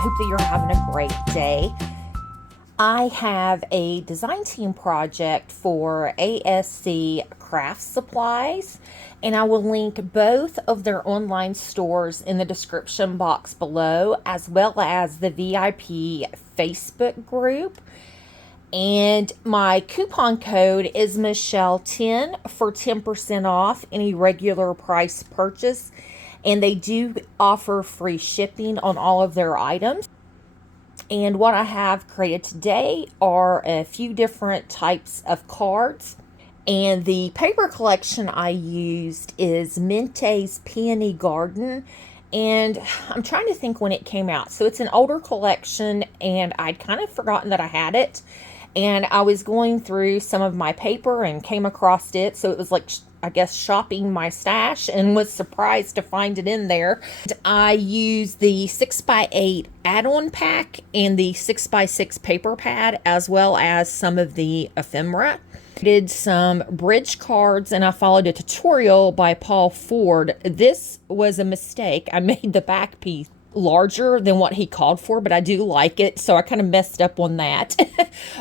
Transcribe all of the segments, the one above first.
hope that you're having a great day. I have a design team project for ASC Craft Supplies, and I will link both of their online stores in the description box below, as well as the VIP Facebook group. And my coupon code is Michelle10 for 10% off any regular price purchase. And they do offer free shipping on all of their items. And what I have created today are a few different types of cards. And the paper collection I used is Mintay's Peony Garden. And I'm trying to think when it came out. So it's an older collection, and I'd kind of forgotten that I had it. And I was going through some of my paper and came across it. So it was like, I guess, shopping my stash, and was surprised to find it in there. I used the 6x8 add-on pack and the 6x6 paper pad, as well as some of the ephemera. Did some bridge cards, and I followed a tutorial by Paul Ford. This was a mistake. I made the back piece larger than what he called for, but I do like it, so I kind of messed up on that.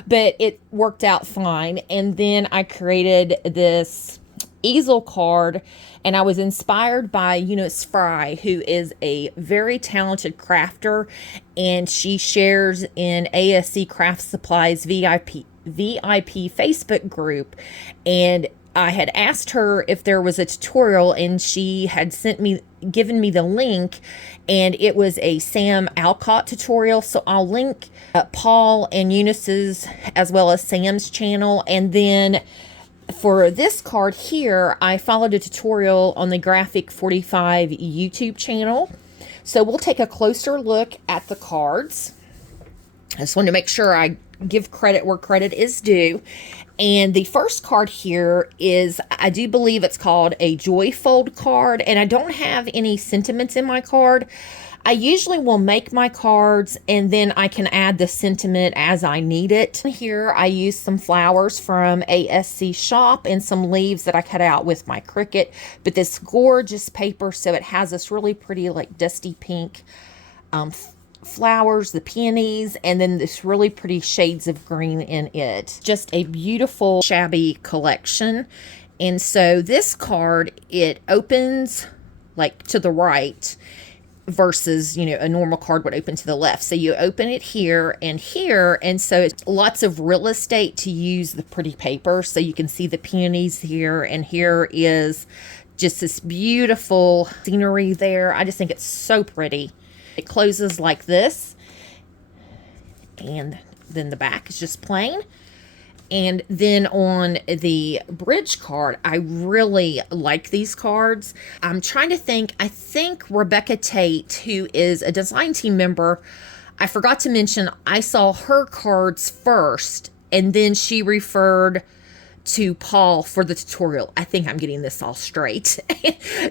But it worked out fine. And then I created this easel card, and I was inspired by Eunice Fry, who is a very talented crafter, and she shares in ASC Craft Supplies VIP Facebook group. And I had asked her if there was a tutorial, and she had given me the link, and it was a Sam Calcott tutorial. So I'll link Paul and Eunice's as well as Sam's channel. And then for this card here, I followed a tutorial on the Graphic 45 YouTube channel. So we'll take a closer look at the cards. I just wanted to make sure I give credit where credit is due. And the first card here is, I do believe it's called a Joy Fold card, and I don't have any sentiments in my card. I usually will make my cards, and then I can add the sentiment as I need it. Here I use some flowers from ASC Shop and some leaves that I cut out with my Cricut. But this gorgeous paper, so it has this really pretty like dusty pink flowers, the peonies, and then this really pretty shades of green in it. Just a beautiful shabby collection. And so this card, it opens like to the right, versus, a normal card would open to the left. So you open it here, and so it's lots of real estate to use the pretty paper. So you can see the peonies here, and here is just this beautiful scenery there. I just think it's so pretty. It closes like this, and then the back is just plain. And then on the bridge card, I really like these cards. I'm trying to think. I think Rebecca Tate, who is a design team member, I forgot to mention, I saw her cards first, and then she referred to Paul for the tutorial. I think I'm getting this all straight.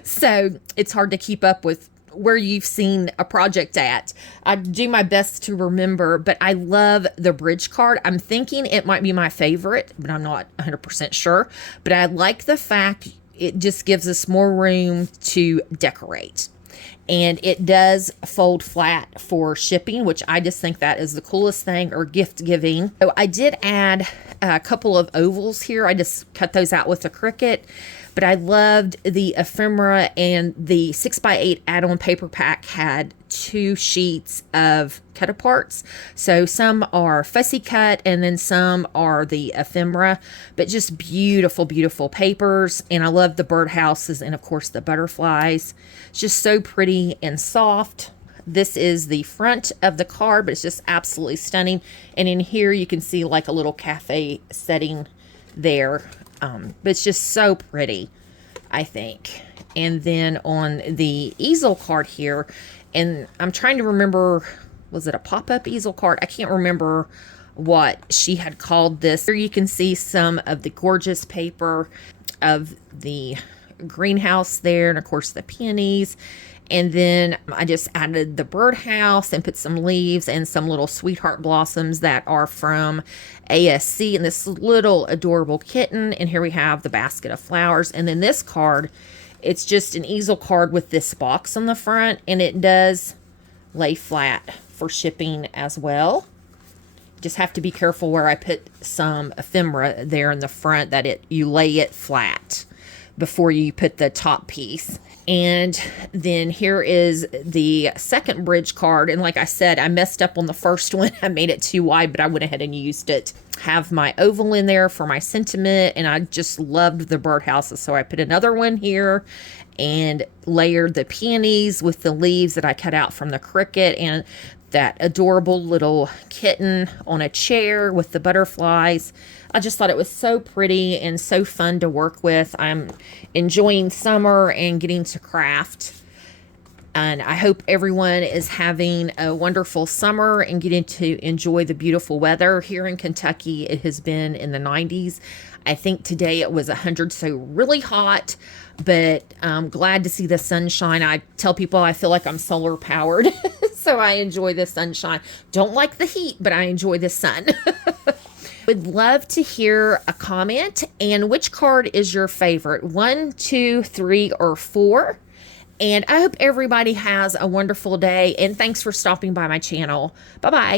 So it's hard to keep up with where you've seen a project at. I do my best to remember, but I love the bridge card. I'm thinking it might be my favorite, but I'm not 100% sure. But I like the fact it just gives us more room to decorate. And it does fold flat for shipping, which I just think that is the coolest thing, or gift giving. So I did add a couple of ovals here. I just cut those out with a Cricut. But I loved the ephemera, and the 6x8 add-on paper pack had 2 sheets of cut aparts. So some are fussy cut, and then some are the ephemera, but just beautiful, beautiful papers. And I love the birdhouses and of course the butterflies. It's just so pretty and soft. This is the front of the card, but it's just absolutely stunning. And in here you can see like a little cafe setting there. But it's just so pretty, I think. And then on the easel card here, and I'm trying to remember, was it a pop-up easel card? I can't remember what she had called this. Here you can see some of the gorgeous paper of the greenhouse there, and of course the peonies. And then I just added the birdhouse and put some leaves and some little sweetheart blossoms that are from ASC, and this little adorable kitten. And here we have the basket of flowers. And then this card, it's just an easel card with this box on the front, and it does lay flat for shipping as well. Just have to be careful where I put some ephemera there in the front, that you lay it flat before you put the top piece. And then here is the second bridge card. And like I said, I messed up on the first one. I made it too wide, but I went ahead and used it. Have my oval in there for my sentiment, and I just loved the birdhouses. So I put another one here and layered the peonies with the leaves that I cut out from the cricket, and that adorable little kitten on a chair with the butterflies. I just thought it was so pretty and so fun to work with. I'm enjoying summer and getting to craft. And I hope everyone is having a wonderful summer and getting to enjoy the beautiful weather. Here in Kentucky, it has been in the 90s. I think today it was 100, so really hot, but I'm glad to see the sunshine. I tell people I feel like I'm solar powered, so I enjoy the sunshine. Don't like the heat, but I enjoy the sun. Would love to hear a comment. And which card is your favorite? 1, 2, 3, or 4? And I hope everybody has a wonderful day. And thanks for stopping by my channel. Bye-bye.